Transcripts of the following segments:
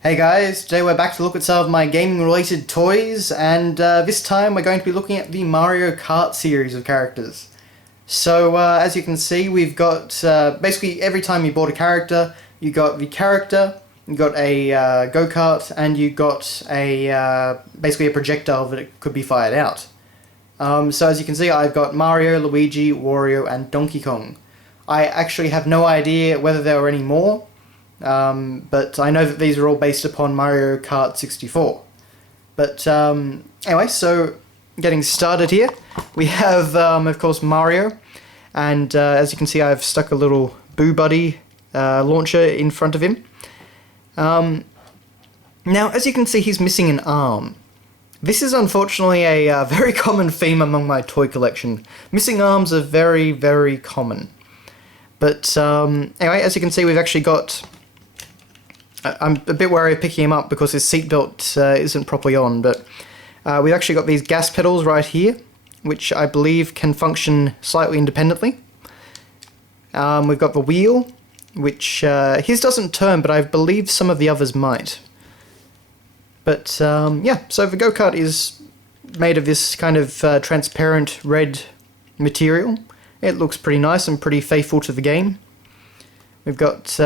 Hey guys, today we're back to look at some of my gaming related toys, and this time we're going to be looking at the Mario Kart series of characters. So as you can see, we've got basically every time you bought a character, you got the character, you got a go-kart, and you got a basically a projectile that it could be fired out. So as you can see, I've got Mario, Luigi, Wario, and Donkey Kong. I actually have no idea whether there were any more. But I know that these are all based upon Mario Kart 64. But anyway, so getting started here, we have, of course, Mario. And as you can see, I've stuck a little Boo Buddy launcher in front of him. Now, as you can see, he's missing an arm. This is unfortunately a very common theme among my toy collection. Missing arms are very, very common. But anyway, as you can see, we've actually got... I'm a bit wary of picking him up because his seatbelt isn't properly on, but we've actually got these gas pedals right here, which I believe can function slightly independently. We've got the wheel, which his doesn't turn, but I believe some of the others might. But yeah, so the go-kart is made of this kind of transparent red material. It looks pretty nice and pretty faithful to the game. We've got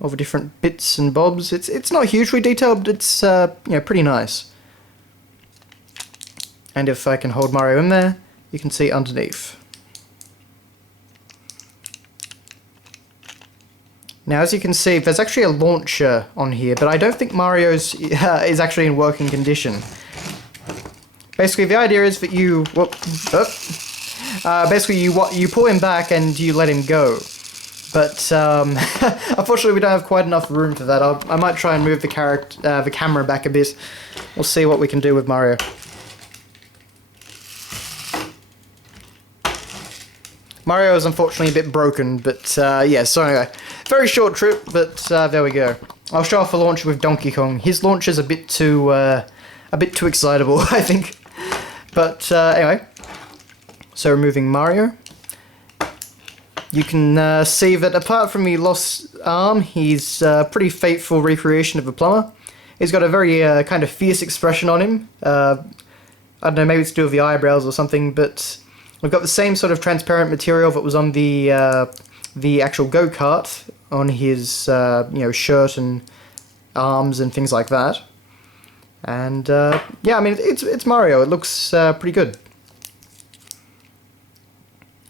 all the different bits and bobs. It's not hugely detailed, but it's pretty nice. And if I can hold Mario in there, you can see underneath. Now, as you can see, there's actually a launcher on here, but I don't think Mario's is actually in working condition. Basically, the idea is that you basically you pull him back and you let him go. But unfortunately, we don't have quite enough room for that. I might try and move the camera back a bit. We'll see what we can do with Mario. Mario is unfortunately a bit broken, but yeah. So anyway, very short trip, but there we go. I'll show off a launcher with Donkey Kong. His launcher's a bit too excitable, I think. But anyway, so removing Mario. You can see that apart from the lost arm, he's a pretty faithful recreation of the plumber. He's got a very kind of fierce expression on him. I don't know, maybe it's to do with the eyebrows or something, but we've got the same sort of transparent material that was on the actual go-kart on his shirt and arms and things like that. And yeah, I mean it's Mario. It looks pretty good.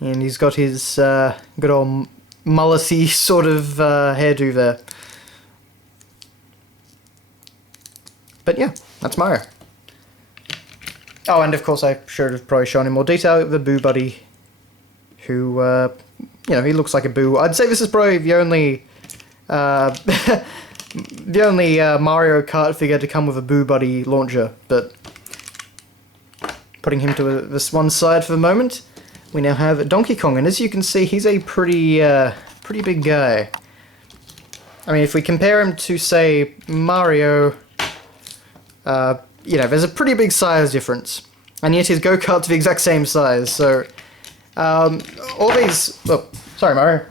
And he's got his good old mullet-y sort of hairdo there. But yeah, that's Mario. Oh, and of course I should have probably shown in more detail the Boo Buddy, who, he looks like a Boo. I'd say this is probably the only, the only Mario Kart figure to come with a Boo Buddy launcher, but putting him to this one side for the moment. We now have Donkey Kong, and as you can see, he's a pretty big guy. I mean, if we compare him to, say, Mario, there's a pretty big size difference. And yet his go-kart's the exact same size, so... all these... Oh, sorry, Mario.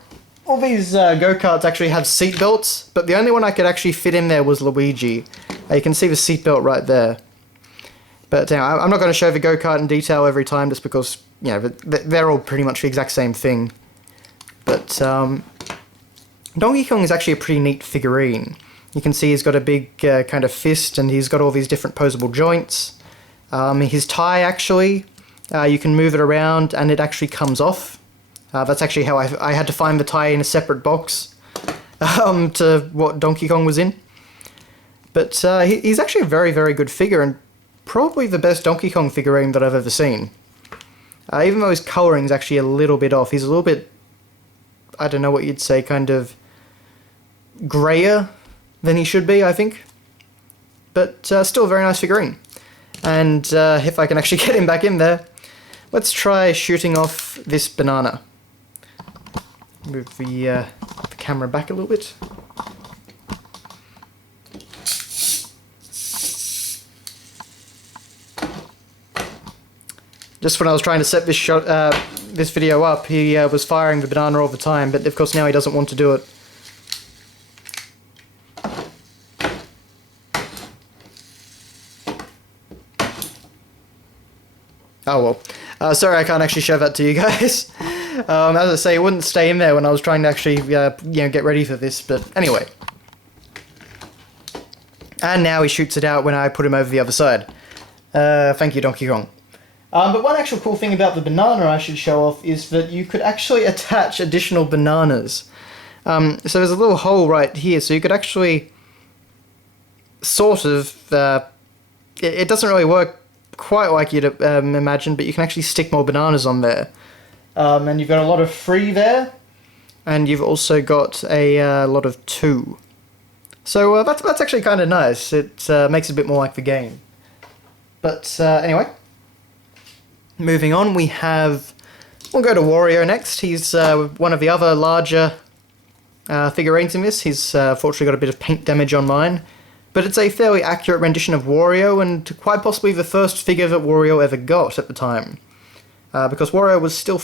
All these go-karts actually have seat belts, but the only one I could actually fit in there was Luigi. You can see the seat belt right there. But I'm not going to show the go-kart in detail every time, just because... they're all pretty much the exact same thing. But Donkey Kong is actually a pretty neat figurine. You can see he's got a big kind of fist, and he's got all these different posable joints. His tie, actually, you can move it around, and it actually comes off. That's actually how I had to find the tie in a separate box to what Donkey Kong was in. But he's actually a very, very good figure, and probably the best Donkey Kong figurine that I've ever seen. Even though his colouring's actually a little bit off, he's a little bit, I don't know what you'd say, kind of greyer than he should be, I think. But still a very nice figurine. And if I can actually get him back in there, let's try shooting off this banana. Move the camera back a little bit. Just when I was trying to set this video up, he was firing the banana all the time, but of course now he doesn't want to do it. Oh well. Sorry, I can't actually show that to you guys. As I say, it wouldn't stay in there when I was trying to actually, get ready for this. But anyway. And now he shoots it out when I put him over the other side. Thank you, Donkey Kong. But one actual cool thing about the banana I should show off is that you could actually attach additional bananas. So there's a little hole right here, so you could actually sort of... it doesn't really work quite like you'd imagine, but you can actually stick more bananas on there. And you've got a lot of 3 there, and you've also got a lot of 2. So that's actually kind of nice. It makes it a bit more like the game. But anyway, moving on, we'll go to Wario next. He's one of the other larger figurines in this. He's fortunately got a bit of paint damage on mine. But it's a fairly accurate rendition of Wario, and quite possibly the first figure that Wario ever got at the time. Because Wario was still a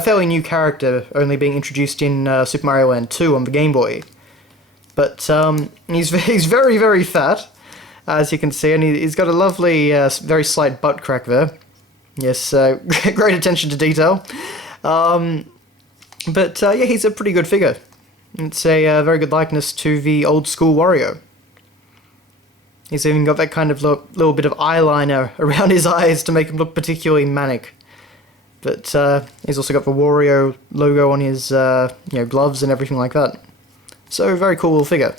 fairly new character, only being introduced in Super Mario Land 2 on the Game Boy. But he's very, very fat, as you can see, and he's got a lovely, very slight butt crack there. Yes, great attention to detail. But yeah, he's a pretty good figure. It's a very good likeness to the old school Wario. He's even got that kind of little bit of eyeliner around his eyes to make him look particularly manic. But he's also got the Wario logo on his gloves and everything like that. So, very cool little figure.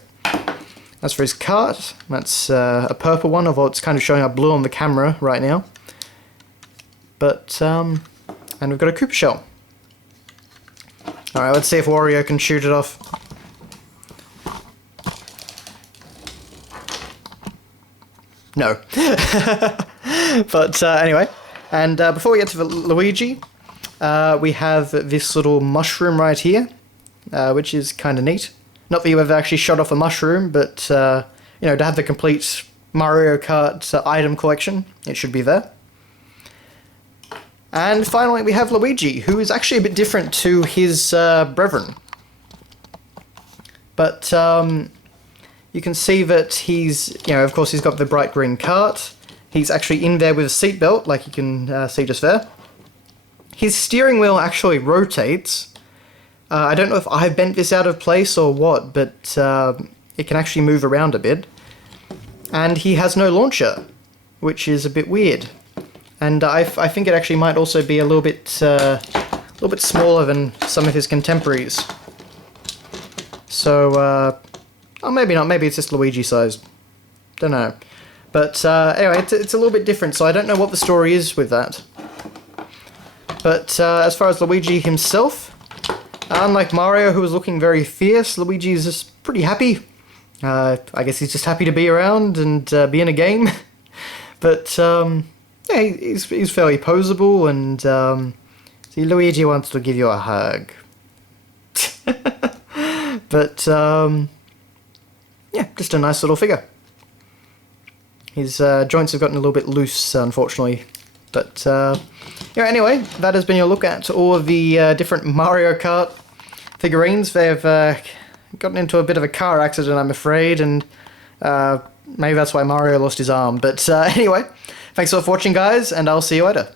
As for his cart, that's a purple one, although it's kind of showing up blue on the camera right now. But, and we've got a Koopa shell. Alright, let's see if Wario can shoot it off. No. But anyway, and before we get to the Luigi, we have this little mushroom right here, which is kind of neat. Not that you ever actually shot off a mushroom, but to have the complete Mario Kart item collection, it should be there. And finally, we have Luigi, who is actually a bit different to his brethren. But you can see that he's, of course, he's got the bright green cart. He's actually in there with a seatbelt, like you can see just there. His steering wheel actually rotates. I don't know if I bent this out of place or what, but it can actually move around a bit. And he has no launcher, which is a bit weird. And I think it actually might also be a little bit smaller than some of his contemporaries. So, oh, maybe not. Maybe it's just Luigi sized. Don't know. But anyway, it's a little bit different, so I don't know what the story is with that. But as far as Luigi himself, unlike Mario, who was looking very fierce, Luigi is just pretty happy. I guess he's just happy to be around and be in a game. But yeah, he's fairly poseable, and see, Luigi wants to give you a hug. But yeah, just a nice little figure. His joints have gotten a little bit loose, unfortunately. But yeah, anyway, that has been your look at all of the different Mario Kart figurines. They've gotten into a bit of a car accident, I'm afraid, and maybe that's why Mario lost his arm. But anyway, thanks for watching, guys, and I'll see you later.